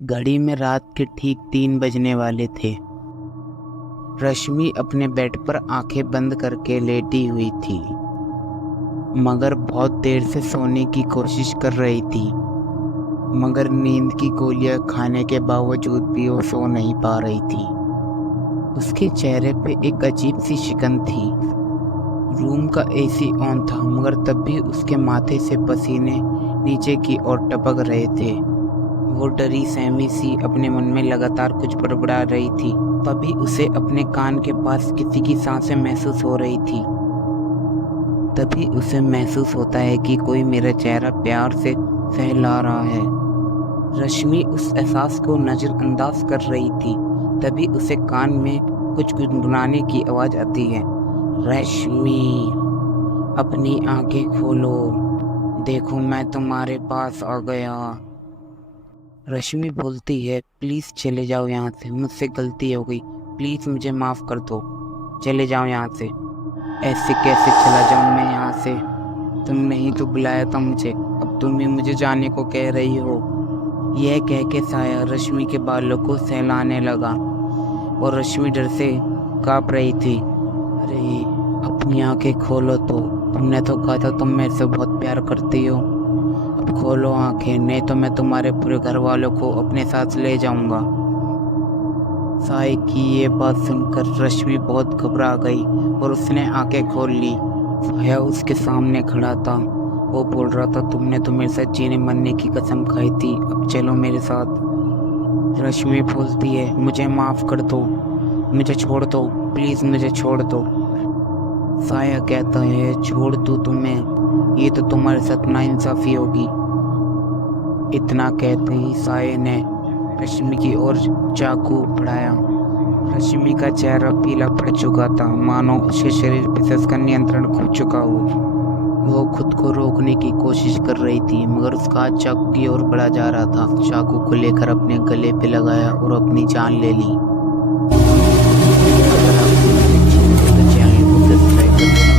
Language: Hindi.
घड़ी में रात के ठीक 3 बजने वाले थे। रश्मि अपने बेड पर आंखें बंद करके लेटी हुई थी, मगर बहुत देर से सोने की कोशिश कर रही थी। मगर नींद की गोलियां खाने के बावजूद भी वो सो नहीं पा रही थी। उसके चेहरे पे एक अजीब सी शिकन थी। रूम का एसी ऑन था, मगर तब भी उसके माथे से पसीने नीचे की ओर टपक रहे थे। वो डरी सहमी सी अपने मन में लगातार कुछ बड़बड़ा रही थी। तभी उसे अपने कान के पास किसी की सांसें महसूस हो रही थी। तभी उसे महसूस होता है कि कोई मेरा चेहरा प्यार से सहला रहा है। रश्मि उस एहसास को नज़रअंदाज कर रही थी। तभी उसे कान में कुछ गुनगुनाने की आवाज़ आती है। रश्मि, अपनी आंखें खोलो, देखो मैं तुम्हारे पास आ गया। रश्मि बोलती है, प्लीज़ चले जाओ यहाँ से, मुझसे गलती हो गई, प्लीज़ मुझे माफ़ कर दो, चले जाओ यहाँ से। ऐसे कैसे चला जाऊँ मैं यहाँ से? तुमने ही तो बुलाया था मुझे, अब तुम ही मुझे जाने को कह रही हो। यह कह के साया रश्मि के बालों को सहलाने लगा और रश्मि डर से काँप रही थी। अरे अपनी आंखें खोलो, तो तुमने तो कहा था तुम मेरे से बहुत प्यार करती हो। अब खोलो आंखें, नहीं तो मैं तुम्हारे पूरे घर वालों को अपने साथ ले जाऊंगा। साय की ये बात सुनकर रश्मि बहुत घबरा गई और उसने आंखें खोल ली। साया उसके सामने खड़ा था। वो बोल रहा था, तुमने तो मेरे साथ जीने मरने की कसम खाई थी, अब चलो मेरे साथ। रश्मि बोलती है, मुझे माफ़ कर दो, मुझे छोड़ दो, प्लीज़ मुझे छोड़ दो। साया कहता है, छोड़ दूँ तुम्हें? ये तो तुम्हारे साथ नाइंसाफ़ी होगी। इतना कहते ही साये ने रश्मि की ओर चाकू बढ़ाया। रश्मि का चेहरा पीला पड़ चुका था, मानो उसके शरीर पे से उसका नियंत्रण खो चुका हो। वो खुद को रोकने की कोशिश कर रही थी, मगर उसका हाथ चाकू की ओर बढ़ा जा रहा था। चाकू को लेकर अपने गले पे लगाया और अपनी जान ले ली। अगर आपको मेरी वीडियो अच्छी लगी तो चैनल को सब्सक्राइब कर देना।